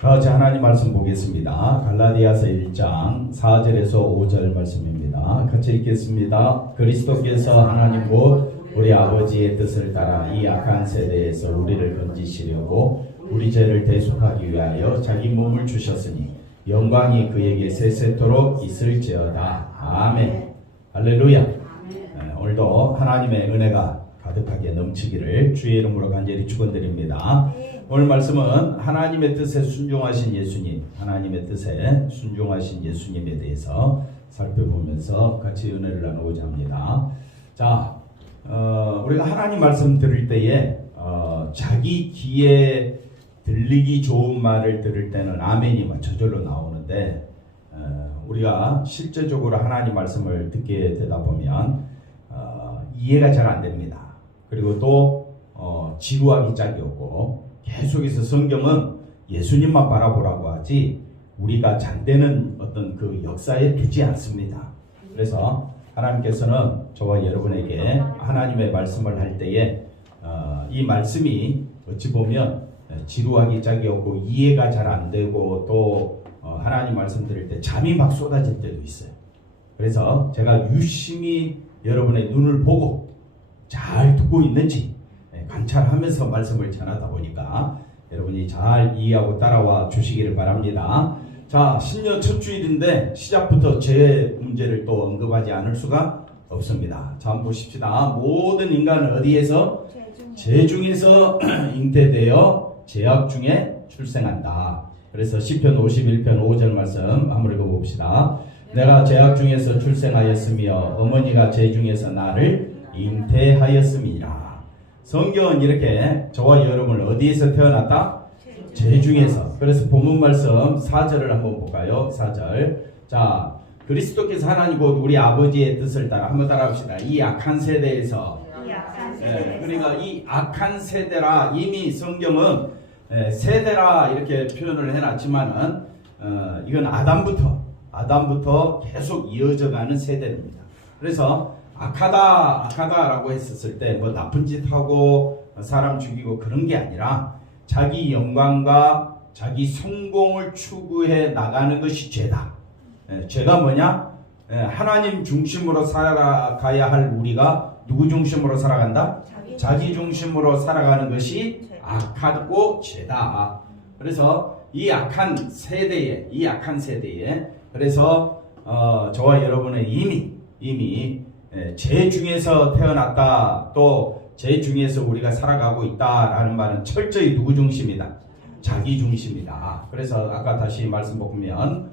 같이 하나님 말씀 보겠습니다. 갈라디아서 1장 4절에서 5절 말씀입니다. 같이 읽겠습니다. 그리스도께서 하나님 곧 우리 아버지의 뜻을 따라 이 악한 세대에서 우리를 건지시려고 우리 죄를 대속하기 위하여 자기 몸을 주셨으니 영광이 그에게 세세토록 있을지어다. 아멘. 할렐루야. 오늘도 하나님의 은혜가 가득하게 넘치기를 주의 이름으로 간절히 축원드립니다. 오늘 말씀은 하나님의 뜻에 순종하신 예수님, 하나님의 뜻에 순종하신 예수님에 대해서 살펴보면서 같이 은혜를 나누고자 합니다. 자, 우리가 하나님 말씀 들을 때에 자기 귀에 들리기 좋은 말을 들을 때는 아멘이 저절로 나오는데, 우리가 실제적으로 하나님 말씀을 듣게 되다 보면 이해가 잘 안 됩니다. 그리고 또 지루하기 짝이 없고, 계속해서 성경은 예수님만 바라보라고 하지 우리가 잠드는 어떤 그 역사에 두지 않습니다. 그래서 하나님께서는 저와 여러분에게 하나님의 말씀을 할 때에 이 말씀이 어찌 보면 지루하기 짝이 없고 이해가 잘 안 되고 또 하나님 말씀 들을 때 잠이 막 쏟아질 때도 있어요. 그래서 제가 유심히 여러분의 눈을 보고 잘 듣고 있는지 관찰하면서 말씀을 전하다 보니까 여러분이 잘 이해하고 따라와 주시기를 바랍니다. 자, 신년 첫 주일인데 시작부터 죄 문제를 또 언급하지 않을 수가 없습니다. 자, 한번 보십시다. 모든 인간은 어디에서? 죄 중에서 잉태되어 죄악 중에 출생한다. 그래서 시편 51편 5절 말씀 한번 읽어봅시다. 내가 죄악 중에서 출생하였으며 어머니가 죄 중에서 나를 잉태하였음이라. 성경은 이렇게 저와 여러분을 어디에서 태어났다? 죄 중에서. 그래서 본문 말씀 4절을 한번 볼까요? 4절. 자, 그리스도께서 하나님 곧 우리 아버지의 뜻을 따라 한번 따라합시다. 이 악한 세대에서. 그러니까 이 악한 세대라, 이미 성경은 세대라 이렇게 표현을 해놨지만은 이건 아담부터 계속 이어져가는 세대입니다. 그래서 악하다라고 했었을 때 뭐 나쁜 짓 하고 사람 죽이고 그런 게 아니라 자기 영광과 자기 성공을 추구해 나가는 것이 죄다. 죄가 뭐냐? 하나님 중심으로 살아가야 할 우리가 누구 중심으로 살아간다? 자기 중심으로 살아가는 것이 악하고 죄다. 그래서 이 악한 세대에 그래서 저와 여러분은 이미 죄 중에서 태어났다, 또 죄 중에서 우리가 살아가고 있다라는 말은 철저히 누구 중심이다? 자기 중심이다. 그래서 아까 다시 말씀 보면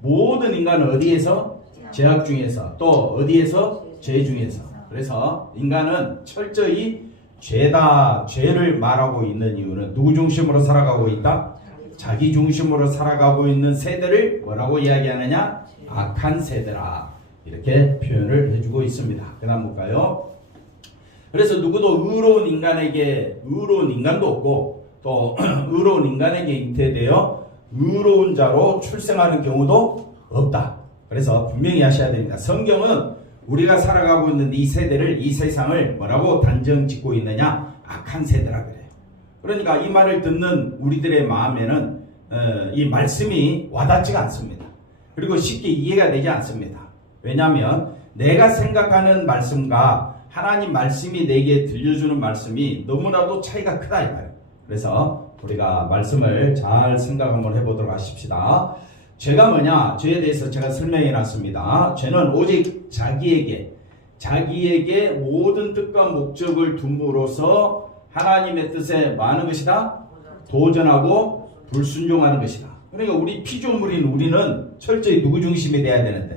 모든 인간은 어디에서? 죄악 중에서, 또 어디에서? 죄 중에서. 그래서 인간은 철저히 죄를 말하고 있는 이유는 누구 중심으로 살아가고 있다? 자기 중심으로 살아가고 있는 세대를 뭐라고 이야기하느냐? 악한 세대라. 이렇게 표현을 해주고 있습니다. 그 다음 볼까요? 그래서 누구도 의로운 인간도 없고 또 의로운 인간에게 잉태되어 의로운 자로 출생하는 경우도 없다. 그래서 분명히 하셔야 됩니다. 성경은 우리가 살아가고 있는 이 세대를, 이 세상을 뭐라고 단정 짓고 있느냐? 악한 세대라 그래요. 그러니까 이 말을 듣는 우리들의 마음에는 이 말씀이 와닿지가 않습니다. 그리고 쉽게 이해가 되지 않습니다. 왜냐하면 내가 생각하는 말씀과 하나님 말씀이 내게 들려주는 말씀이 너무나도 차이가 크다 이 말이에요. 그래서 우리가 말씀을 잘 생각 한번 해보도록 하십시다. 죄가 뭐냐? 죄에 대해서 제가 설명해 놨습니다. 죄는 오직 자기에게 모든 뜻과 목적을 둠으로써 하나님의 뜻에 많은 것이다? 도전하고 불순종하는 것이다. 그러니까 우리 피조물인 우리는 철저히 누구 중심이 돼야 되는데?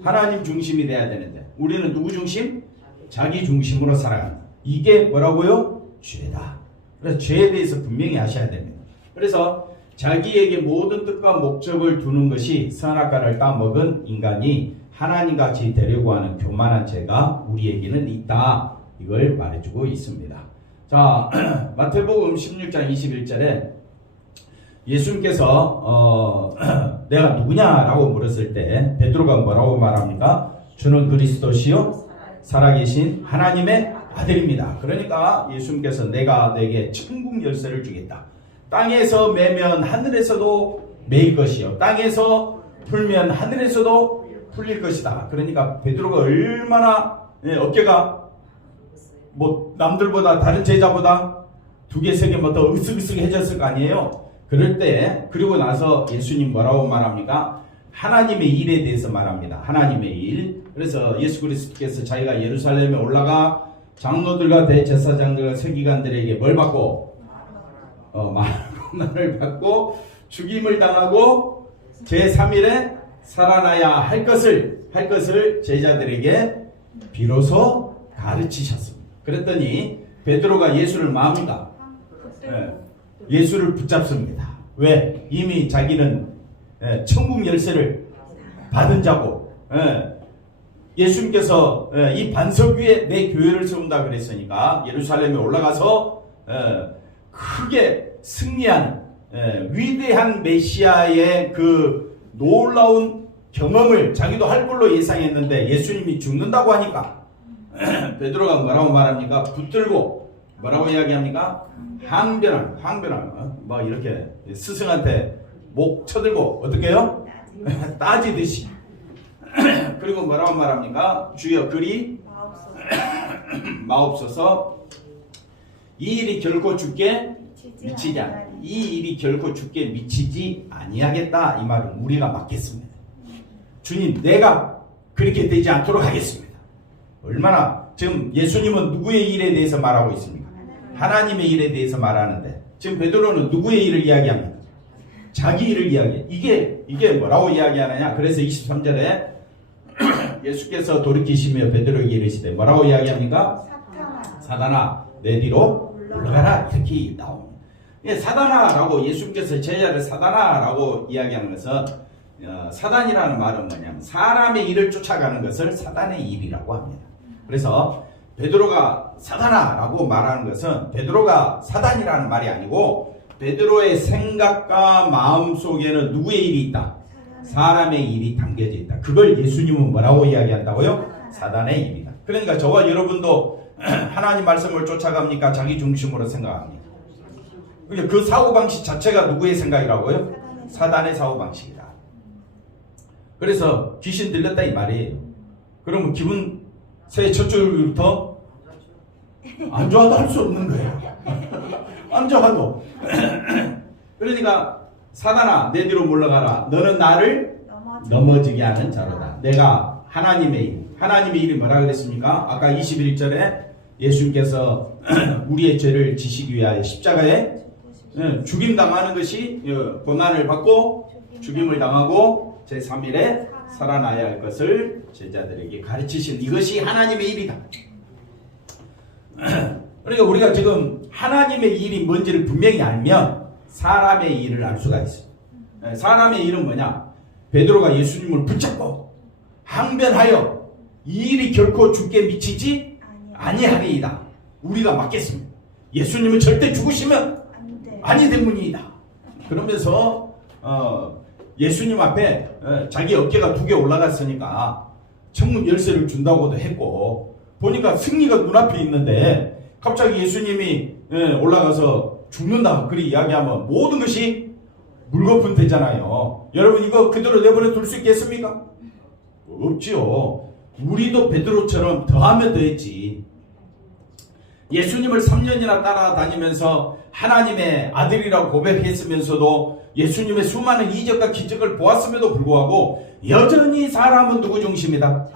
하나님 중심이 돼야 되는데 우리는 누구 중심? 자기 중심으로 살아간다. 이게 뭐라고요? 죄다. 그래서 죄에 대해서 분명히 아셔야 됩니다. 그래서 자기에게 모든 뜻과 목적을 두는 것이 선악과를 따먹은 인간이 하나님같이 되려고 하는 교만한 죄가 우리에게는 있다. 이걸 말해주고 있습니다. 자, 마태복음 16장 21절에 예수님께서 내가 누구냐라고 물었을 때 베드로가 뭐라고 말합니까? 주는 그리스도시요 살아계신 하나님의 아들입니다. 그러니까 예수님께서 내가 내게 천국 열쇠를 주겠다. 땅에서 매면 하늘에서도 매일 것이요 땅에서 풀면 하늘에서도 풀릴 것이다. 그러니까 베드로가 얼마나 어깨가 뭐 남들보다 다른 제자보다 2개 3개 뭐 더 으쓱으쓱해졌을 거 아니에요. 그럴 때 그리고 나서 예수님 뭐라고 말합니까? 하나님의 일에 대해서 말합니다. 하나님의 일. 그래서 예수 그리스도께서 자기가 예루살렘에 올라가 장로들과 대제사장들과 서기관들에게 뭘 받고 고난을 받고 죽임을 당하고 제3일에 살아나야 할 것을 제자들에게 비로소 가르치셨습니다. 그랬더니 베드로가 예수를 마음이가 예수를 붙잡습니다. 왜? 이미 자기는 천국 열쇠를 받은 자고 예수님께서 이 반석 위에 내 교회를 세운다 그랬으니까 예루살렘에 올라가서 크게 승리한 위대한 메시아의 그 놀라운 경험을 자기도 할 걸로 예상했는데 예수님이 죽는다고 하니까 베드로가 뭐라고 말합니까? 붙들고 뭐라고 이야기합니까? 항변한 뭐 이렇게 스승한테 목 쳐들고 어떻게 해요? 따지듯이 그리고 뭐라고 말합니까? 주여 그리 마옵소서 이 일이 결코 죽게 미치지 이 일이 결코 죽게 미치지 아니하겠다. 이 말은 우리가 맡겠습니다. 주님 내가 그렇게 되지 않도록 하겠습니다. 얼마나 지금 예수님은 누구의 일에 대해서 말하고 있습니까? 하나님의 일에 대해서 말하는데 지금 베드로는 누구의 일을 이야기합니까? 자기 일을 이야기해. 이게 뭐라고 이야기하느냐? 그래서 23절에 예수께서 돌이키시며 베드로에게 이르시되 뭐라고 이야기합니까? 사단아 내 뒤로 물러가라 이렇게 나옵니다. 사단아라고 예수께서 제자를 사단아라고 이야기하는 것은 사단이라는 말은 뭐냐면 사람의 일을 쫓아가는 것을 사단의 일이라고 합니다. 그래서 베드로가 사단아라고 말하는 것은 베드로가 사단이라는 말이 아니고 베드로의 생각과 마음 속에는 누구의 일이 있다? 사람의 일이 담겨져 있다. 그걸 예수님은 뭐라고 이야기한다고요? 사단의 일이다. 그러니까 저와 여러분도 하나님 말씀을 쫓아갑니까? 자기 중심으로 생각합니까? 그 사고방식 자체가 누구의 생각이라고요? 사단의 사고방식이다. 그래서 귀신 들렸다 이 말이에요. 그러면 기분 새해 첫 주부터 안 좋아도 할 수 없는 거예요. 안 좋아도. 그러니까 사단아 내 뒤로 물러가라. 너는 나를 넘어지게 하는 자로다. 내가 하나님의 일이 뭐라 그랬습니까? 아까 21절에 예수님께서 우리의 죄를 지시기 위하여 십자가에 죽임당하는 것이 고난을 받고 죽임을 당하고 제3일에 살아나야 할 것을 제자들에게 가르치신 이것이 하나님의 일이다. 그러니까 우리가 지금 하나님의 일이 뭔지를 분명히 알면 사람의 일을 알 수가 있어요. 사람의 일은 뭐냐? 베드로가 예수님을 붙잡고 항변하여 이 일이 결코 죽게 미치지 아니하리이다. 우리가 맡겠습니다. 예수님은 절대 죽으시면 아니 때문이다. 그러면서 예수님 앞에 자기 어깨가 2개 올라갔으니까 천국 열쇠를 준다고도 했고 보니까 승리가 눈앞에 있는데 갑자기 예수님이 올라가서 죽는다 그리 이야기하면 모든 것이 물거품 되잖아요. 여러분 이거 그대로 내버려 둘 수 있겠습니까? 없지요. 우리도 베드로처럼 더하면 더했지. 예수님을 3년이나 따라다니면서 하나님의 아들이라고 고백했으면서도 예수님의 수많은 이적과 기적을 보았음에도 불구하고 여전히 사람은 누구 중심이다?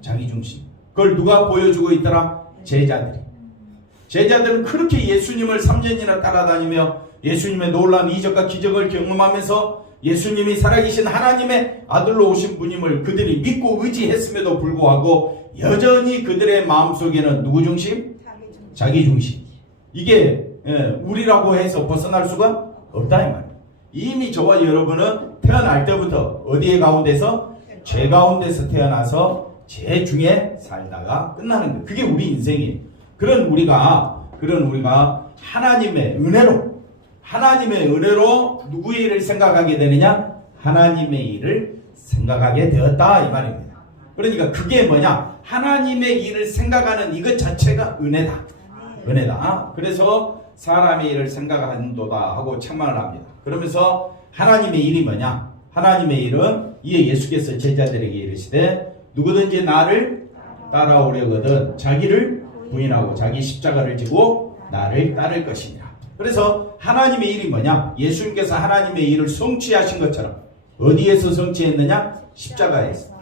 자기 중심. 그걸 누가 보여주고 있더라? 제자들이. 제자들은 그렇게 예수님을 3년이나 따라다니며 예수님의 놀라운 이적과 기적을 경험하면서 예수님이 살아계신 하나님의 아들로 오신 분임을 그들이 믿고 의지했음에도 불구하고 여전히 그들의 마음속에는 누구 중심? 자기 중심. 이게 우리라고 해서 벗어날 수가 없다 이 말이에요. 이미 저와 여러분은 태어날 때부터 어디에 가운데서? 죄 가운데서 태어나서 죄 중에 살다가 끝나는 거예요. 그게 우리 인생이에요. 그런 우리가 하나님의 은혜로 누구의 일을 생각하게 되느냐? 하나님의 일을 생각하게 되었다 이 말입니다. 그러니까 그게 뭐냐? 하나님의 일을 생각하는 이것 자체가 은혜다. 그래서 사람의 일을 생각한도다 하고 책망을 합니다. 그러면서 하나님의 일이 뭐냐? 하나님의 일은 이에 예수께서 제자들에게 이르시되 누구든지 나를 따라오려거든 자기를 부인하고 자기 십자가를 지고 나를 따를 것이니라. 그래서 하나님의 일이 뭐냐? 예수님께서 하나님의 일을 성취하신 것처럼 어디에서 성취했느냐? 십자가에서.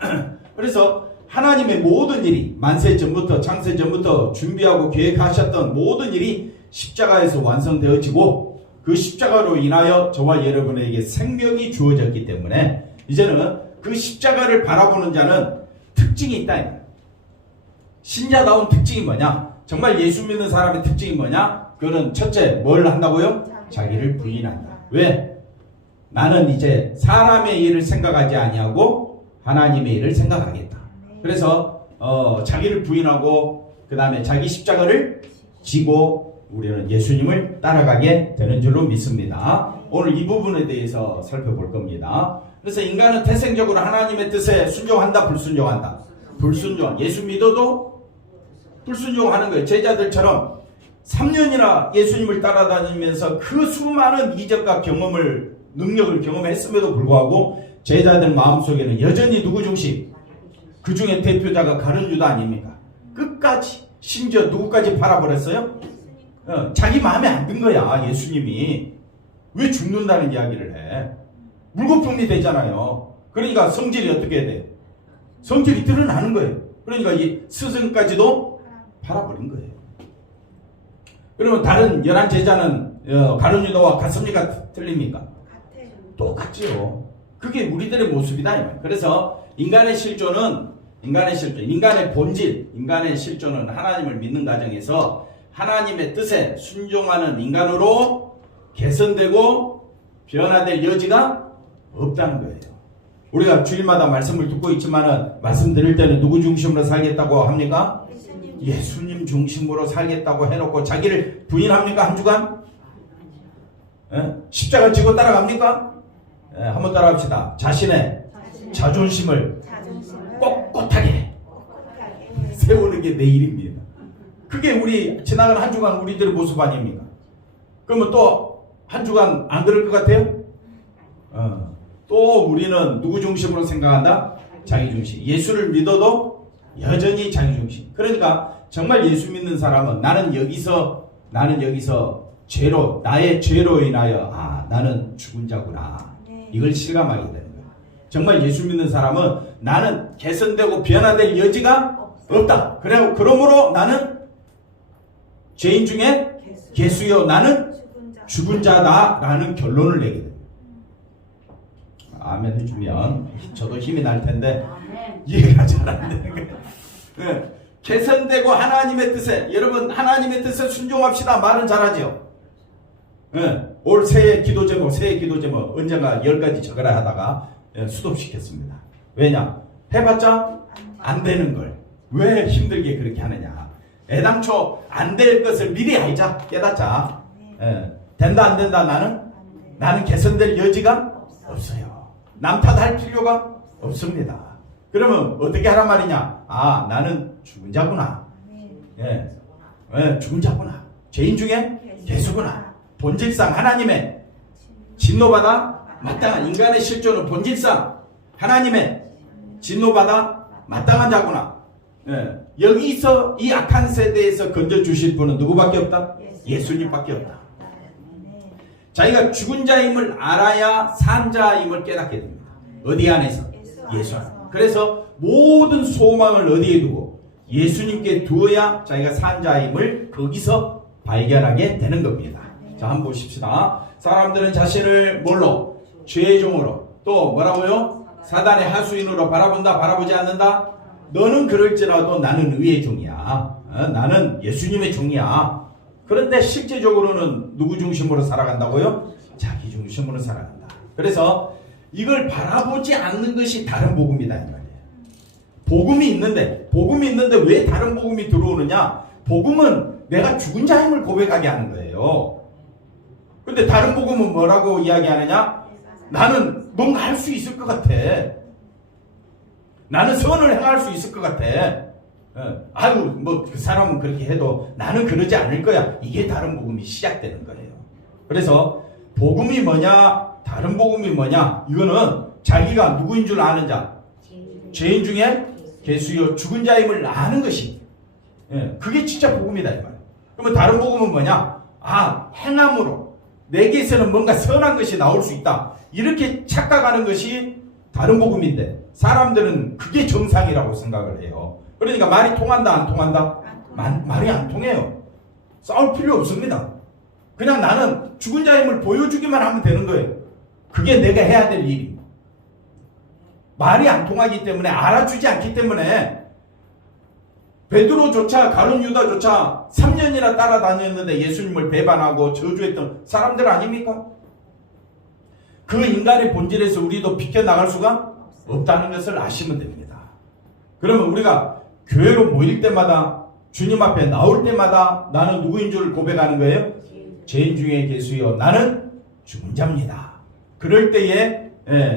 그래서 하나님의 모든 일이 만세 전부터 창세 전부터 준비하고 계획하셨던 모든 일이 십자가에서 완성되어지고 그 십자가로 인하여 저와 여러분에게 생명이 주어졌기 때문에 이제는 그 십자가를 바라보는 자는 특징이 있다. 신자다운 특징이 뭐냐? 정말 예수 믿는 사람의 특징이 뭐냐? 그거는 첫째 뭘 한다고요? 자기를 부인한다. 왜? 나는 이제 사람의 일을 생각하지 아니하고 하나님의 일을 생각하겠다. 그래서 자기를 부인하고 그 다음에 자기 십자가를 지고 우리는 예수님을 따라가게 되는 줄로 믿습니다. 오늘 이 부분에 대해서 살펴볼 겁니다. 그래서 인간은 태생적으로 하나님의 뜻에 순종한다, 불순종한다. 불순종. 예수 믿어도 불순종하는 거예요. 제자들처럼 3년이나 예수님을 따라다니면서 그 수많은 이적과 능력을 경험했음에도 불구하고 제자들 마음속에는 여전히 누구 중심? 그 중에 대표자가 가룟 유다 아닙니까? 끝까지 심지어 누구까지 팔아버렸어요? 자기 마음에 안 든 거야. 예수님이 왜 죽는다는 이야기를 해? 물거품이 되잖아요. 그러니까 성질이 어떻게 해야 돼? 성질이 드러나는 거예요. 그러니까 이 스승까지도 팔아버린 거예요. 그러면 다른 11제자는 가룟 유다와 같습니까? 틀립니까? 똑같죠. 그게 우리들의 모습이다. 그래서 인간의 실존은 인간의 본질, 인간의 실존은 하나님을 믿는 과정에서 하나님의 뜻에 순종하는 인간으로 개선되고 변화될 여지가 없다는 거예요. 우리가 주일마다 말씀을 듣고 있지만은 말씀 드릴 때는 누구 중심으로 살겠다고 합니까? 예수님 중심으로 살겠다고 해놓고 자기를 부인합니까? 한 주간? 십자가 지고 따라갑니까? 한번 따라합시다. 자신의 자존심을 꼿꼿하게 세우는 게 내 일입니다. 그게 우리 지나간 한 주간 우리들의 모습 아닙니까? 그러면 또 한 주간 안 그럴 것 같아요? 또 우리는 누구 중심으로 생각한다? 자기 중심. 예수를 믿어도 여전히 자기 중심. 그러니까 정말 예수 믿는 사람은 나는 여기서 나의 죄로 인하여 나는 죽은 자구나. 이걸 실감하게 되는 거예요. 정말 예수 믿는 사람은 나는 개선되고 변화될 여지가 없다. 그러므로 나는 죄인 중에 개수요 나는 죽은 자다라는 결론을 내게 됩니다. 아멘 해주면 저도 힘이 날 텐데 이해가 잘 안 되는 거예요. 네. 개선되고 하나님의 뜻에 여러분 하나님의 뜻에 순종합시다. 말은 잘하죠. 네. 올 새해 기도 제목 언젠가 10가지 적으라 하다가 수도시켰습니다. 왜냐? 해봤자 안 되는 걸 왜 힘들게 그렇게 하느냐? 애당초 안 될 것을 미리 알자, 깨닫자. 된다 안 된다 나는 개선될 여지가 없어요. 남 탓할 필요가 없습니다. 그러면 어떻게 하란 말이냐? 나는 죽은 자구나. 죽은 자구나. 죄인 중에 개수구나. 본질상 하나님의 진노받아 마땅한 인간의 실존은 본질상 하나님의 진노받아 마땅한 자구나. 여기서 이 악한 세대에서 건져주실 분은 누구밖에 없다? 예수님밖에 없다. 자기가 죽은 자임을 알아야 산 자임을 깨닫게 됩니다. 어디 안에서? 예수 안에서. 그래서 모든 소망을 어디에 두고? 예수님께 두어야 자기가 산 자임을 거기서 발견하게 되는 겁니다. 자, 한번 보십시다. 사람들은 자신을 뭘로? 죄의 종으로. 또 뭐라고요? 사단의 하수인으로 바라보지 않는다? 너는 그럴지라도 나는 의의 종이야. 나는 예수님의 종이야. 그런데 실제적으로는 누구 중심으로 살아간다고요? 자기 중심으로 살아간다. 그래서 이걸 바라보지 않는 것이 다른 복음이다 이 말이에요. 복음이 있는데 왜 다른 복음이 들어오느냐? 복음은 내가 죽은 자임을 고백하게 하는 거예요. 근데 다른 복음은 뭐라고 이야기하느냐? 나는 뭔가 할 수 있을 것 같아. 나는 선을 행할 수 있을 것 같아. 아유 뭐 그 사람은 그렇게 해도 나는 그러지 않을 거야. 이게 다른 복음이 시작되는 거예요. 그래서 복음이 뭐냐, 다른 복음이 뭐냐, 이거는 자기가 누구인 줄 아는 자, 죄인 중에 괴수요 죽은 자임을 아는 것이, 그게 진짜 복음이다 이 말이에요. 그러면 다른 복음은 뭐냐? 행함으로 내게서는 뭔가 선한 것이 나올 수 있다, 이렇게 착각하는 것이 다른 복음인데 사람들은 그게 정상이라고 생각을 해요. 그러니까 말이 통한다 안 통한다? 말이 안 통해요. 싸울 필요 없습니다. 그냥 나는 죽은 자임을 보여주기만 하면 되는 거예요. 그게 내가 해야 될 일입니다. 말이 안 통하기 때문에, 알아주지 않기 때문에 베드로조차 가룟 유다조차 3년이나 따라다녔는데 예수님을 배반하고 저주했던 사람들 아닙니까? 그 인간의 본질에서 우리도 비켜나갈 수가 없다는 것을 아시면 됩니다. 그러면 우리가 교회로 모일 때마다, 주님 앞에 나올 때마다 나는 누구인 줄 고백하는 거예요? 죄인 중에 괴수요 나는 죽은 자입니다. 그럴 때에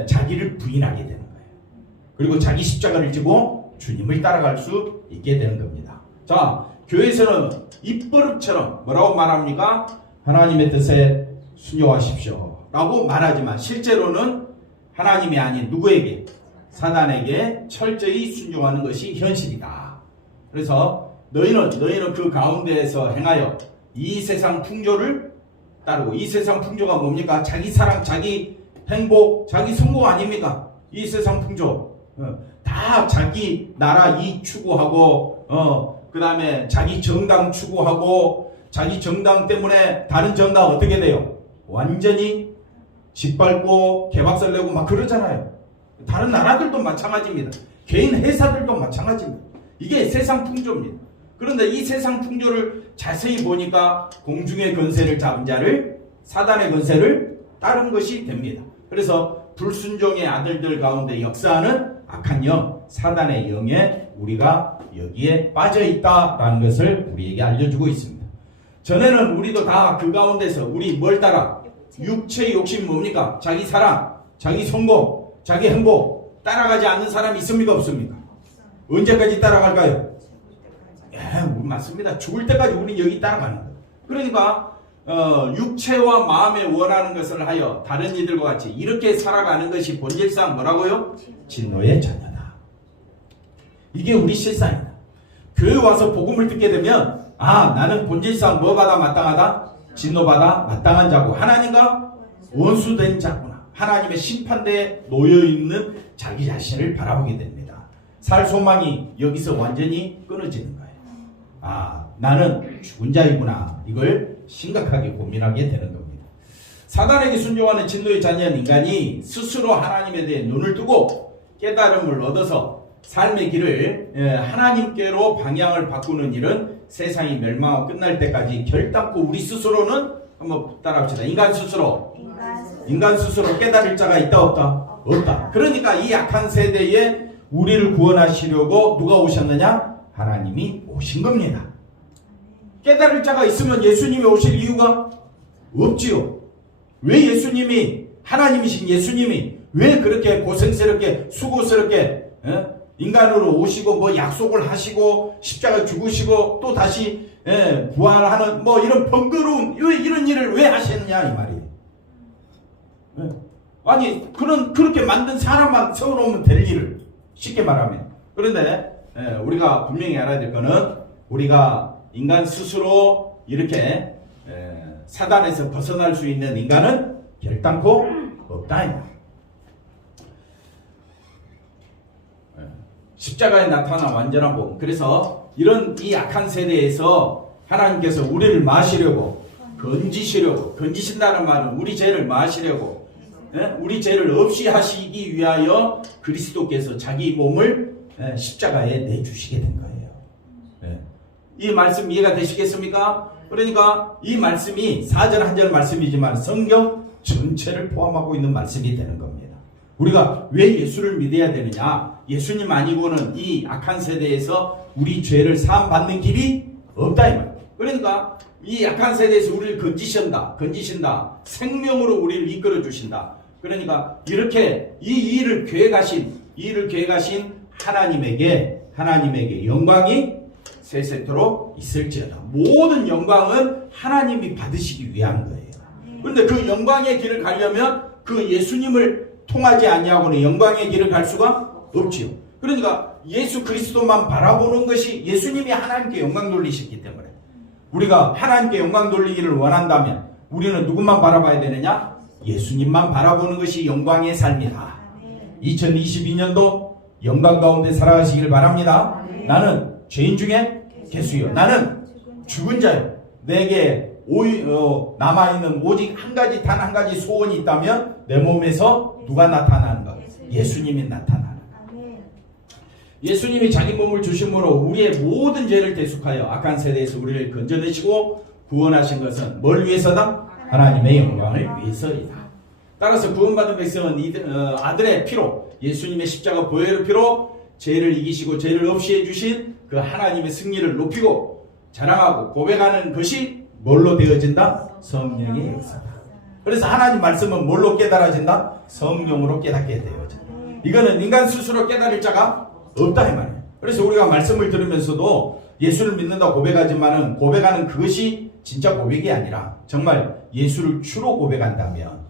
자기를 부인하게 되는 거예요. 그리고 자기 십자가를 지고 주님을 따라갈 수 있게 되는 겁니다. 자, 교회에서는 입버릇처럼 뭐라고 말합니까? 하나님의 뜻에 순종하십시오 라고 말하지만 실제로는 하나님이 아닌 누구에게? 사단에게 철저히 순종하는 것이 현실이다. 그래서 너희는 그 가운데에서 행하여 이 세상 풍조를 따르고, 이 세상 풍조가 뭡니까? 자기 사랑, 자기 행복, 자기 성공 아닙니까? 이 세상 풍조 다 자기 나라 이익 추구하고, 그 다음에 자기 정당 추구하고, 자기 정당 때문에 다른 정당 어떻게 돼요? 완전히 짓밟고 개박살 내고 막 그러잖아요. 다른 나라들도 마찬가지입니다. 개인 회사들도 마찬가지입니다. 이게 세상 풍조입니다. 그런데 이 세상 풍조를 자세히 보니까 공중의 권세를 잡은 자를, 사단의 권세를 따른 것이 됩니다. 그래서 불순종의 아들들 가운데 역사하는 악한 영, 사단의 영에 우리가 여기에 빠져 있다라는 것을 우리에게 알려주고 있습니다. 전에는 우리도 다 그 가운데서 우리 뭘 따라? 육체의 욕심이 뭡니까? 자기 사랑, 자기 성공, 자기 행복 따라가지 않는 사람이 있습니까? 없습니까? 언제까지 따라갈까요? 맞습니다. 죽을 때까지 우리는 여기 따라가는 거예요. 그러니까 육체와 마음에 원하는 것을 하여 다른 이들과 같이 이렇게 살아가는 것이 본질상 뭐라고요? 진노의 자녀다. 이게 우리 실상이다. 교회 와서 복음을 듣게 되면 나는 본질상 뭐 받아 마땅하다? 진노 받아 마땅한 자고 하나님과 원수된 자구나. 하나님의 심판대에 놓여있는 자기 자신을 바라보게 됩니다. 살 소망이 여기서 완전히 끊어지는 거예요. 나는 죽은 자이구나. 이걸 심각하게 고민하게 되는 겁니다. 사단에게 순종하는 진노의 자녀인 인간이 스스로 하나님에 대해 눈을 뜨고 깨달음을 얻어서 삶의 길을 하나님께로 방향을 바꾸는 일은 세상이 멸망하고 끝날 때까지 결단코 우리 스스로는 한번 따라합시다. 인간 스스로 깨달을 자가 있다 없다? 없다. 그러니까 이 악한 세대에 우리를 구원하시려고 누가 오셨느냐? 하나님이 오신 겁니다. 깨달을 자가 있으면 예수님이 오실 이유가 없지요. 왜 예수님이, 하나님이신 예수님이 왜 그렇게 고생스럽게 수고스럽게 인간으로 오시고 뭐 약속을 하시고 십자가 죽으시고 또 다시 부활하는 뭐 이런 번거로운 이런 일을 왜 하셨느냐 이 말이에요. 아니 그렇게 만든 사람만 세워놓으면 될 일을, 쉽게 말하면. 그런데 우리가 분명히 알아야 될 거는 우리가 인간 스스로 이렇게 사단에서 벗어날 수 있는 인간은 결단코 없다. 십자가에 나타난 완전한 복음. 그래서 이 악한 세대에서 하나님께서 우리를 마시려고 건지신다는 말은 우리 죄를 마시려고, 우리 죄를 없이 하시기 위하여 그리스도께서 자기 몸을 십자가에 내주시게 된 거예요. 이 말씀 이해가 되시겠습니까? 그러니까 이 말씀이 4절 한 절 말씀이지만 성경 전체를 포함하고 있는 말씀이 되는 겁니다. 우리가 왜 예수를 믿어야 되느냐? 예수님 아니고는 이 악한 세대에서 우리 죄를 사함받는 길이 없다 이 말이에요. 그러니까 이 악한 세대에서 우리를 건지신다. 생명으로 우리를 이끌어 주신다. 그러니까 이렇게 이 일을 계획하신 하나님에게 하나님에게 영광이 세세토록 있을지어다. 모든 영광은 하나님이 받으시기 위한 거예요. 그런데 그 영광의 길을 가려면 그 예수님을 통하지 아니하고는 영광의 길을 갈 수가 없지요. 그러니까 예수 그리스도만 바라보는 것이 예수님이 하나님께 영광 돌리셨기 때문에 우리가 하나님께 영광 돌리기를 원한다면 우리는 누구만 바라봐야 되느냐? 예수님만 바라보는 것이 영광의 삶이다. 2022년도 영광 가운데 살아가시길 바랍니다. 나는 죄인 중에 개수요. 나는 죽은 자요. 내게 남아있는 오직 단 한 가지 소원이 있다면 내 몸에서 누가 나타나는가? 예수님이 나타나는 것. 예수님이 자기 몸을 주심으로 우리의 모든 죄를 대속하여 악한 세대에서 우리를 건져내시고 구원하신 것은 뭘 위해서다? 하나님의 영광을 위해서이다. 따라서 구원받은 백성은 아들의 피로, 예수님의 십자가 보혈의 피로 죄를 이기시고 죄를 없이 해주신 그 하나님의 승리를 높이고 자랑하고 고백하는 것이 뭘로 되어진다? 성령의 역사다. 그래서 하나님 말씀은 뭘로 깨달아진다? 성령으로 깨닫게 되어진다. 이거는 인간 스스로 깨달을 자가 없다 이 말이에요. 그래서 우리가 말씀을 들으면서도 예수를 믿는다고 고백하지만은 고백하는 그것이 진짜 고백이 아니라 정말 예수를 주로 고백한다면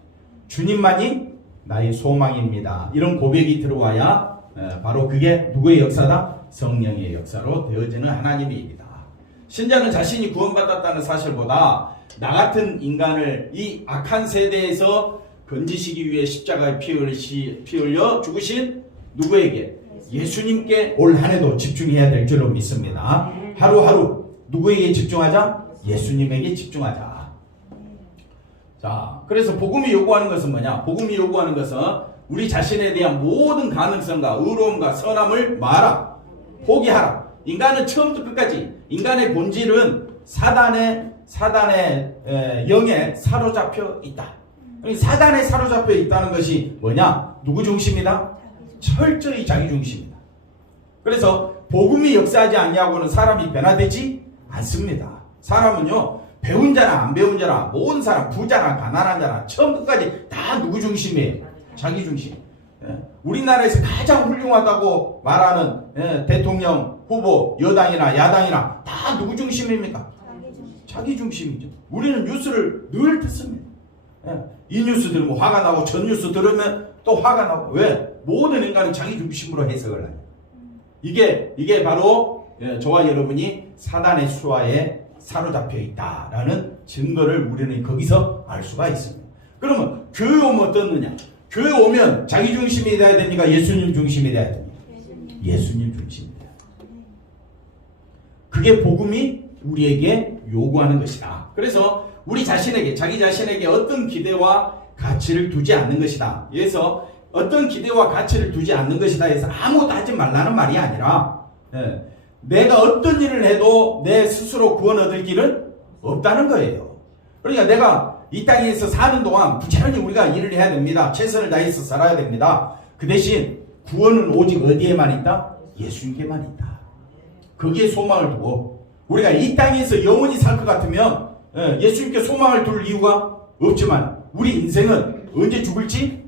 주님만이 나의 소망입니다. 이런 고백이 들어와야 바로 그게 누구의 역사다? 성령의 역사로 되어지는 하나님의 일이다. 신자는 자신이 구원받았다는 사실보다 나 같은 인간을 이 악한 세대에서 건지시기 위해 십자가에 피 흘려 죽으신 누구에게? 예수님께 올 한 해도 집중해야 될 줄로 믿습니다. 하루하루 누구에게 집중하자? 예수님에게 집중하자. 자, 그래서 복음이 요구하는 것은 뭐냐? 복음이 요구하는 것은 우리 자신에 대한 모든 가능성과 의로움과 선함을 말하라. 포기하라. 인간은 처음부터 끝까지 인간의 본질은 사단의 영에 사로잡혀 있다. 사단에 사로잡혀 있다는 것이 뭐냐? 누구 중심이다? 철저히 자기 중심이다. 그래서 복음이 역사하지 아니하고는 사람이 변화되지 않습니다. 사람은요, 배운 자나 안 배운 자나 모든 사람, 부자나 가난한 자나 처음 끝까지 다 누구 중심이에요? 자기 중심. 우리나라에서 가장 훌륭하다고 말하는 대통령 후보, 여당이나 야당이나 다 누구 중심입니까? 자기 중심이죠. 우리는 뉴스를 늘 듣습니다. 이 뉴스 들으면 화가 나고 전 뉴스 들으면 또 화가 나고. 왜? 모든 인간은 자기 중심으로 해석을 해요. 이게 바로 저와 여러분이 사단의 수하에 사로잡혀 있다라는 증거를 우리는 거기서 알 수가 있습니다. 그러면 교회 오면 어떻느냐? 교회 오면 자기 중심이 돼야 됩니까? 예수님 중심이 돼야 됩니까? 예수님 중심이 돼야 됩니다. 그게 복음이 우리에게 요구하는 것이다. 그래서 우리 자신에게, 자기 자신에게 어떤 기대와 가치를 두지 않는 것이다. 그래서 어떤 기대와 가치를 두지 않는 것이다 해서 아무것도 하지 말라는 말이 아니라 내가 어떤 일을 해도 내 스스로 구원 얻을 길은 없다는 거예요. 그러니까 내가 이 땅에서 사는 동안 부지런히 우리가 일을 해야 됩니다. 최선을 다해서 살아야 됩니다. 그 대신 구원은 오직 어디에만 있다? 예수님께만 있다. 거기에 소망을 두고 우리가 이 땅에서 영원히 살 것 같으면 예수님께 소망을 둘 이유가 없지만 우리 인생은 언제 죽을지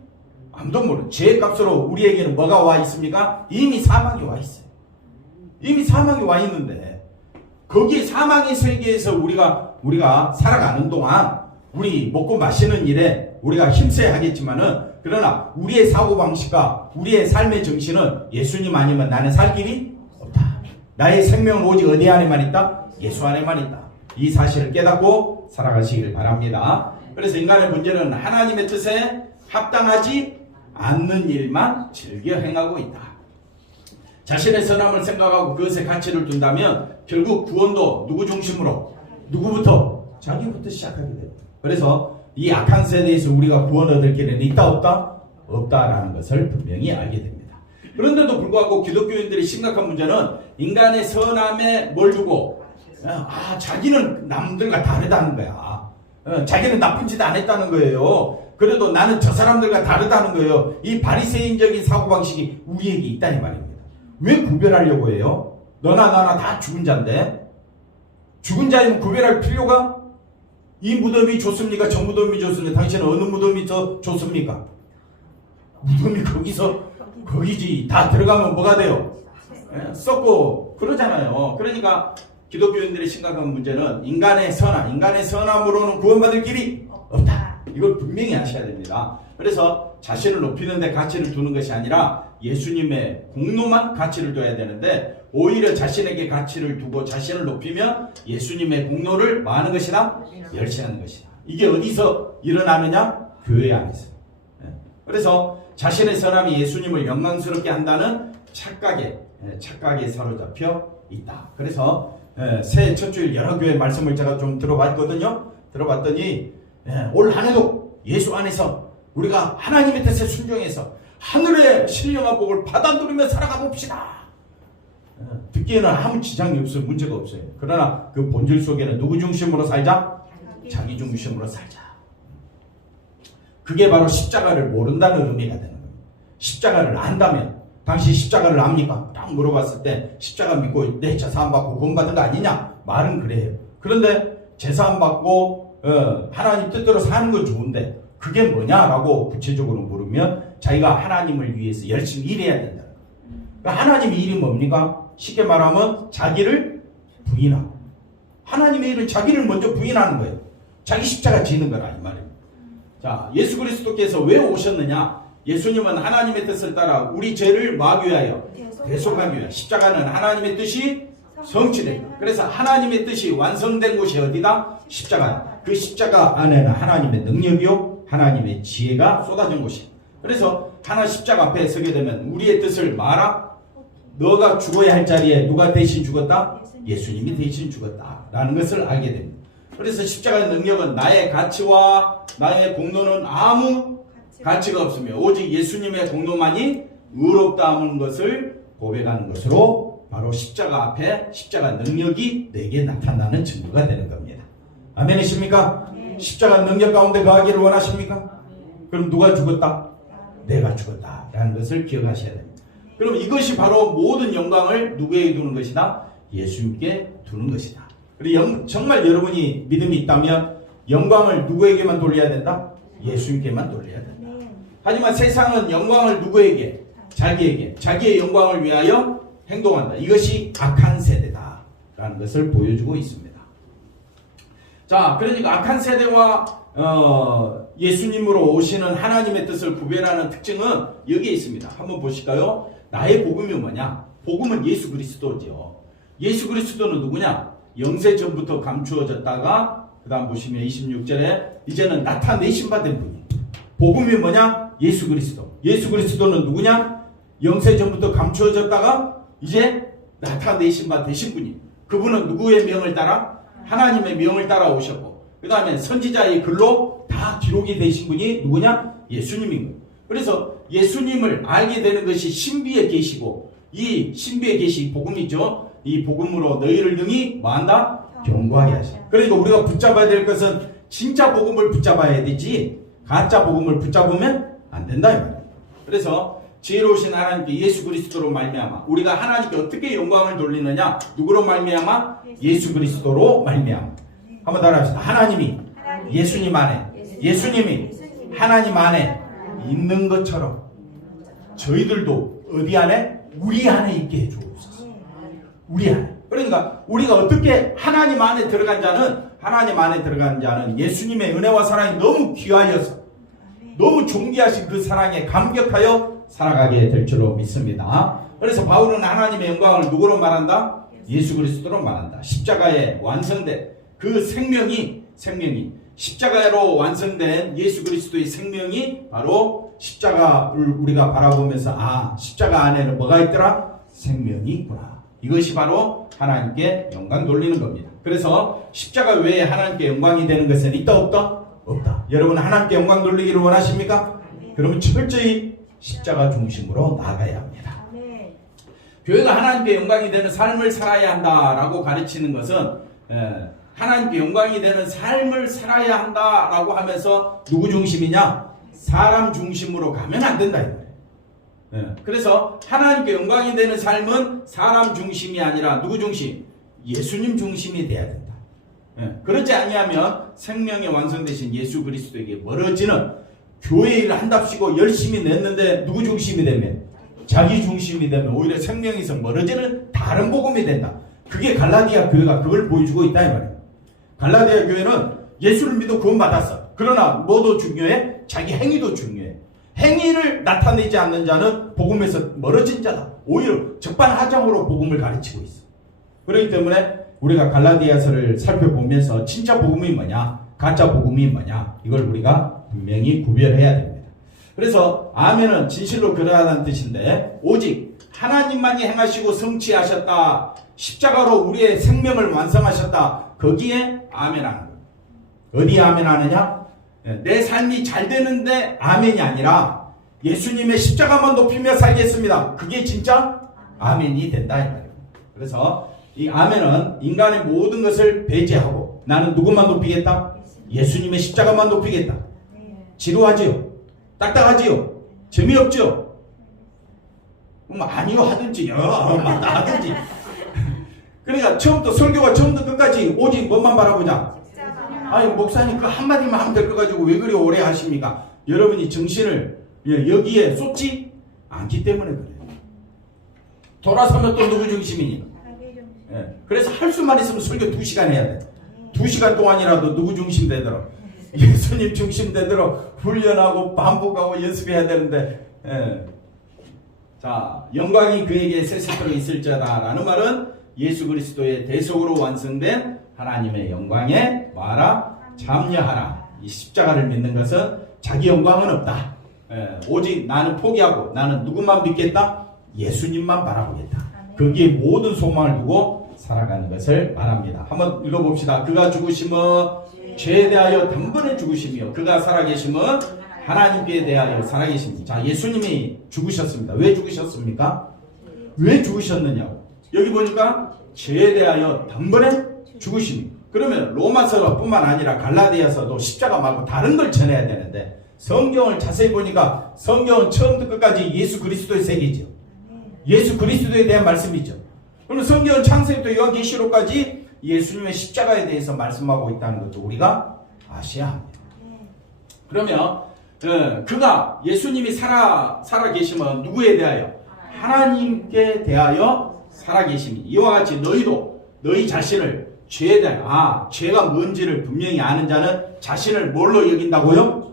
아무도 모르는 죄의 값으로 우리에게는 뭐가 와 있습니까? 이미 사망이 와 있어요. 이미 사망이 와 있는데 거기 사망의 세계에서 우리가 살아가는 동안 우리 먹고 마시는 일에 우리가 힘써야 하겠지만은 그러나 우리의 사고방식과 우리의 삶의 정신은 예수님 아니면 나는 살 길이 없다. 나의 생명은 오직 어디 안에만 있다? 예수 안에만 있다. 이 사실을 깨닫고 살아가시길 바랍니다. 그래서 인간의 문제는 하나님의 뜻에 합당하지 않는 일만 즐겨 행하고 있다. 자신의 선함을 생각하고 그것에 가치를 둔다면 결국 구원도 누구 중심으로? 누구부터? 자기부터 시작하게 됩니다. 그래서 이 악한 세대에서 우리가 구원 얻을 길은 있다 없다? 없다라는 것을 분명히 알게 됩니다. 그런데도 불구하고 기독교인들의 심각한 문제는 인간의 선함에 뭘 주고 자기는 남들과 다르다는 거야. 자기는 나쁜 짓 안 했다는 거예요. 그래도 나는 저 사람들과 다르다는 거예요. 이 바리새인적인 사고방식이 우리에게 있다 이 말입니다. 왜 구별하려고 해요? 너나 나나 다 죽은 자인데 죽은 자이면 구별할 필요가? 이 무덤이 좋습니까? 저 무덤이 좋습니까? 당신은 어느 무덤이 더 좋습니까? 무덤이 거기지. 다 들어가면 뭐가 돼요? 썩고 그러잖아요. 그러니까 기독교인들의 심각한 문제는 인간의 선함으로는 구원받을 길이 없다. 이걸 분명히 아셔야 됩니다. 그래서 자신을 높이는 데 가치를 두는 것이 아니라 예수님의 공로만 가치를 둬야 되는데 오히려 자신에게 가치를 두고 자신을 높이면 예수님의 공로를 많은 것이다? 멸시하는 것이다. 이게 어디서 일어나느냐? 교회 안에서. 그래서 자신의 선함이 예수님을 영광스럽게 한다는 착각에 사로잡혀 있다. 그래서 새해 첫 주일 여러 교회 말씀을 제가 좀 들어봤거든요. 들어봤더니 올 한 해도 예수 안에서 우리가 하나님의 뜻에 순종해서 하늘의 신령한 복을 받아 누리며 살아가 봅시다. 듣기에는 아무 지장이 없어요. 문제가 없어요. 그러나 그 본질 속에는 누구 중심으로 살자? 자기 중심으로 살자. 그게 바로 십자가를 모른다는 의미가 되는 겁니다. 십자가를 안다면 당시 십자가를 압니까? 딱 물어봤을 때 십자가 믿고 내 제사함 받고 구원받은 거 아니냐? 말은 그래요. 그런데 제사함 받고 하나님 뜻대로 사는 건 좋은데 그게 뭐냐라고 구체적으로 물으면 자기가 하나님을 위해서 열심히 일해야 된다. 그러니까 하나님의 일이 뭡니까? 쉽게 말하면 자기를 부인하고 하나님의 일은 자기를 먼저 부인하는 거예요. 자기 십자가 지는 거라 이 말입니다. 자, 예수 그리스도께서 왜 오셨느냐? 예수님은 하나님의 뜻을 따라 우리 죄를 막기 위하여 대속하기 위하여 십자가는 하나님의 뜻이 성취된다. 그래서 하나님의 뜻이 완성된 곳이 어디다? 십자가. 그 십자가 안에는 하나님의 능력이요 하나님의 지혜가 쏟아진 곳이에요. 그래서 하나 십자가 앞에 서게 되면 우리의 뜻을 말아 너가 죽어야 할 자리에 누가 대신 죽었다? 예수님이 대신 죽었다라는 것을 알게 됩니다. 그래서 십자가의 능력은 나의 가치와 나의 공로는 아무 가치가 없으며 오직 예수님의 공로만이 의롭다는 것을 고백하는 것으로 바로 십자가 앞에 십자가 능력이 내게 나타나는 증거가 되는 겁니다. 아멘이십니까? 십자가 능력 가운데 거하기를 원하십니까? 그럼 누가 죽었다? 내가 죽었다라는 것을 기억하셔야 됩니다. 그럼 이것이 바로 모든 영광을 누구에게 두는 것이다? 예수님께 두는 것이다. 그리고 정말 여러분이 믿음이 있다면 영광을 누구에게만 돌려야 된다? 예수님께만 돌려야 된다. 하지만 세상은 영광을 누구에게? 자기에게. 자기의 영광을 위하여 행동한다. 이것이 악한 세대다라는 것을 보여주고 있습니다. 자, 그러니까 악한 세대와 예수님으로 오시는 하나님의 뜻을 구별하는 특징은 여기에 있습니다. 한번 보실까요? 나의 복음이 뭐냐? 복음은 예수 그리스도죠. 예수 그리스도는 누구냐? 영세 전부터 감추어졌다가 그 다음 보시면 26절에 이제는 나타내신 바 된 분이. 복음이 뭐냐? 예수 그리스도. 예수 그리스도는 누구냐? 영세 전부터 감추어졌다가 이제 나타내신 바 되신 분이. 그분은 누구의 명을 따라? 하나님의 명을 따라 오셨고 그 다음에 선지자의 글로 다 기록이 되신 분이 누구냐? 예수님인 거예요. 그래서 예수님을 알게 되는 것이 신비의 계시고 이 신비의 계시 복음이죠. 이 복음으로 너희를 능히 뭐한다? 경고하게 하시다. 그러니까 우리가 붙잡아야 될 것은 진짜 복음을 붙잡아야 되지 가짜 복음을 붙잡으면 안 된다 이 말이에요. 그래서 지혜로우신 하나님께 예수 그리스도로 말미암아 우리가 하나님께 어떻게 영광을 돌리느냐? 누구로 말미암아? 예수 그리스도로 말미암아. 한번 따라합시다. 하나님이 예수님 안에 예수님이 하나님 안에 있는 것처럼 저희들도 어디 안에? 우리 안에 있게 해주옵소서. 우리 안에. 그러니까 우리가 어떻게 하나님 안에 들어간 자는 예수님의 은혜와 사랑이 너무 귀하여서 너무 존귀하신 그 사랑에 감격하여 살아가게 될 줄로 믿습니다. 그래서 바울은 하나님의 영광을 누구로 말한다? 예수 그리스도로 말한다. 십자가에 완성된 그 생명이 십자가로 완성된 예수 그리스도의 생명이 바로 십자가를 우리가 바라보면서 십자가 안에는 뭐가 있더라? 생명이 있구나. 이것이 바로 하나님께 영광 돌리는 겁니다. 그래서 십자가 외에 하나님께 영광이 되는 것은 있다 없다? 없다. 여러분 하나님께 영광 돌리기를 원하십니까? 그러면 철저히 십자가 중심으로 나아가야 합니다. 교회가 하나님께 영광이 되는 삶을 살아야 한다라고 가르치는 것은 하나님께 영광이 되는 삶을 살아야 한다라고 하면서 누구 중심이냐? 사람 중심으로 가면 안 된다. 그래서 하나님께 영광이 되는 삶은 사람 중심이 아니라 누구 중심? 예수님 중심이 돼야 된다. 그렇지 아니하면 생명의 완성되신 예수 그리스도에게 멀어지는 교회 일을 한답시고 열심히 냈는데 누구 중심이 되면? 자기 중심이 되면 오히려 생명에서 멀어지는 다른 복음이 된다. 그게 갈라디아 교회가 그걸 보여주고 있다 이 말이에요. 갈라디아 교회는 예수를 믿어 구원받았어. 그러나 뭐도 중요해? 자기 행위도 중요해. 행위를 나타내지 않는 자는 복음에서 멀어진 자다. 오히려 적반하장으로 복음을 가르치고 있어. 그렇기 때문에 우리가 갈라디아서를 살펴보면서 진짜 복음이 뭐냐, 가짜 복음이 뭐냐, 이걸 우리가 분명히 구별해야 됩니다. 그래서 아멘은 진실로 그러하다는 뜻인데, 오직 하나님만이 행하시고 성취하셨다, 십자가로 우리의 생명을 완성하셨다, 거기에 아멘하는 거예요. 어디 아멘하느냐? 내 삶이 잘 되는데 아멘이 아니라 예수님의 십자가만 높이며 살겠습니다. 그게 진짜 아멘이 된다 이 말이에요. 그래서 이 아멘은 인간의 모든 것을 배제하고 나는 누구만 높이겠다? 예수님의 십자가만 높이겠다. 지루하지요? 딱딱하지요? 재미없죠? 아니요 하든지 맞다 하든지. 그러니까 처음부터 설교가 처음부터 끝까지 오직 뭐만 바라보자. 아니 목사님 그 한마디만 하면 될 거 가지고 왜 그리 오래 하십니까? 여러분이 정신을 여기에 쏟지 않기 때문에 그래요. 돌아서면 또 누구 중심이니? 그래서 할 수만 있으면 설교 2시간 해야 돼. 2시간 동안이라도 누구 중심 되더라? 예수님 중심 되도록 훈련하고 반복하고 연습해야 되는데, 자, 영광이 그에게 세세토록 있을지어다 라는 말은 예수 그리스도의 대속으로 완성된 하나님의 영광에 뭐하라? 참여하라. 이 십자가를 믿는 것은 자기 영광은 없다. 오직 나는 포기하고 나는 누구만 믿겠다? 예수님만 바라보겠다. 거기에 모든 소망을 두고 살아가는 것을 말합니다. 한번 읽어봅시다. 그가 죽으심은 죄에 대하여 단번에 죽으시며 그가 살아계심은 하나님께 대하여 살아계십니다. 자, 예수님이 죽으셨습니다. 왜 죽으셨습니까? 왜 죽으셨느냐고. 여기 보니까 죄에 대하여 단번에 죽으십니다. 그러면 로마서뿐만 아니라 갈라디아서도 십자가 말고 다른 걸 전해야 되는데, 성경을 자세히 보니까 성경은 처음부터 끝까지 예수 그리스도의 세계죠. 예수 그리스도에 대한 말씀이죠. 그러면 성경은 창세기부터 요한계시록까지 예수님의 십자가에 대해서 말씀하고 있다는 것도 우리가 아셔야 합니다. 그러면 그가 예수님이 살아계시면 누구에 대하여? 하나님께 대하여 살아계십니다. 이와 같이 너희도 너희 자신을 죄에 대하여, 죄가 뭔지를 분명히 아는 자는 자신을 뭘로 여긴다고요?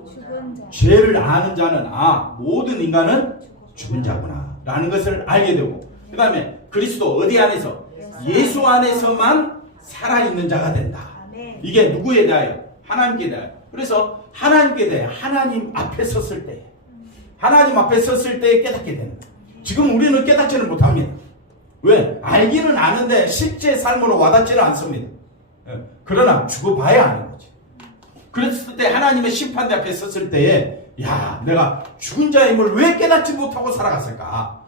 죄를 아는 자는 모든 인간은 죽은 자구나 라는 것을 알게 되고, 그 다음에 그리스도 어디 안에서? 예수 안에서만 살아있는 자가 된다. 이게 누구에 대하여? 하나님께 대하여. 그래서 하나님께 대하여 하나님 앞에 섰을 때, 하나님 앞에 섰을 때 깨닫게 되는 거예요. 지금 우리는 깨닫지는 못합니다. 왜? 알기는 아는데 실제 삶으로 와닿지는 않습니다. 그러나 죽어봐야 아는 거지. 그랬을 때 하나님의 심판대 앞에 섰을 때에 내가 죽은 자임을 왜 깨닫지 못하고 살아갔을까?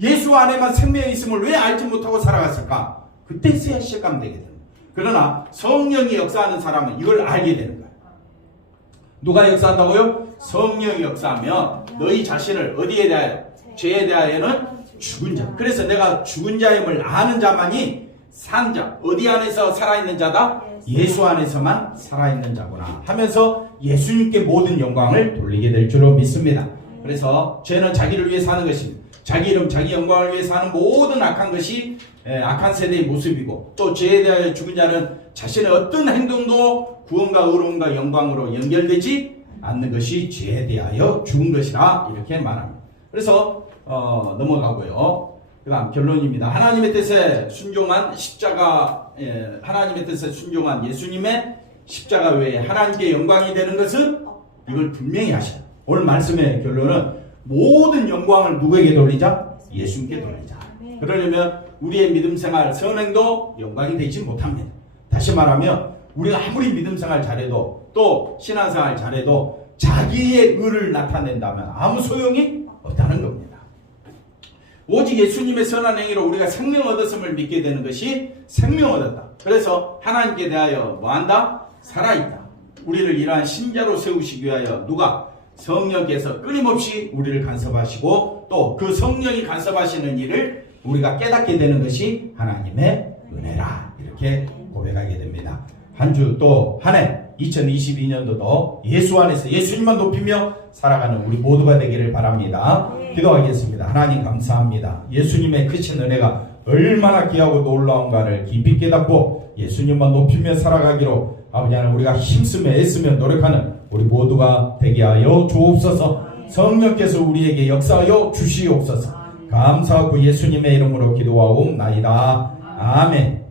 예수 안에만 생명이 있음을 왜 알지 못하고 살아갔을까? 그때서야 실감되게 됩니다. 그러나 성령이 역사하는 사람은 이걸 알게 되는 거예요. 누가 역사한다고요? 성령이 역사하면 너희 자신을 어디에 대하여? 죄에 대하여는 죽은 자. 그래서 내가 죽은 자임을 아는 자만이 산 자. 어디 안에서 살아있는 자다? 예수 안에서만 살아있는 자구나 하면서 예수님께 모든 영광을 돌리게 될 줄로 믿습니다. 그래서 죄는 자기를 위해 사는 것입니다. 자기 이름, 자기 영광을 위해 사는 모든 악한 것이 악한 세대의 모습이고, 또 죄에 대하여 죽은 자는 자신의 어떤 행동도 구원과 의로움과 영광으로 연결되지 않는 것이 죄에 대하여 죽은 것이라 이렇게 말합니다. 그래서 넘어가고요. 그 다음 결론입니다. 하나님의 뜻에 순종한 십자가, 하나님의 뜻에 순종한 예수님의 십자가 외에 하나님께 영광이 되는 것은 이걸 분명히 하셔요. 오늘 말씀의 결론은 모든 영광을 누구에게 돌리자? 예수님께 돌리자. 그러려면 우리의 믿음생활, 선행도 영광이 되지 못합니다. 다시 말하면 우리가 아무리 믿음생활 잘해도, 또 신앙생활 잘해도 자기의 의를 나타낸다면 아무 소용이 없다는 겁니다. 오직 예수님의 선한 행위로 우리가 생명 얻었음을 믿게 되는 것이 생명 얻었다. 그래서 하나님께 대하여 뭐한다? 살아있다. 우리를 이러한 신자로 세우시기 위하여 누가? 성령께서 끊임없이 우리를 간섭하시고, 또 그 성령이 간섭하시는 일을 우리가 깨닫게 되는 것이 하나님의 은혜라 이렇게 고백하게 됩니다. 한 주 또 한 해 2022년도도 예수 안에서 예수님만 높이며 살아가는 우리 모두가 되기를 바랍니다. 기도하겠습니다. 하나님 감사합니다. 예수님의 크신 은혜가 얼마나 귀하고 놀라운가를 깊이 깨닫고 예수님만 높이며 살아가기로 아버지 하나님 우리가 힘쓰며 애쓰며 노력하는 우리 모두가 되게 하여 주옵소서. 성령께서 우리에게 역사하여 주시옵소서. 감사하고 예수님의 이름으로 기도하옵나이다. 아멘.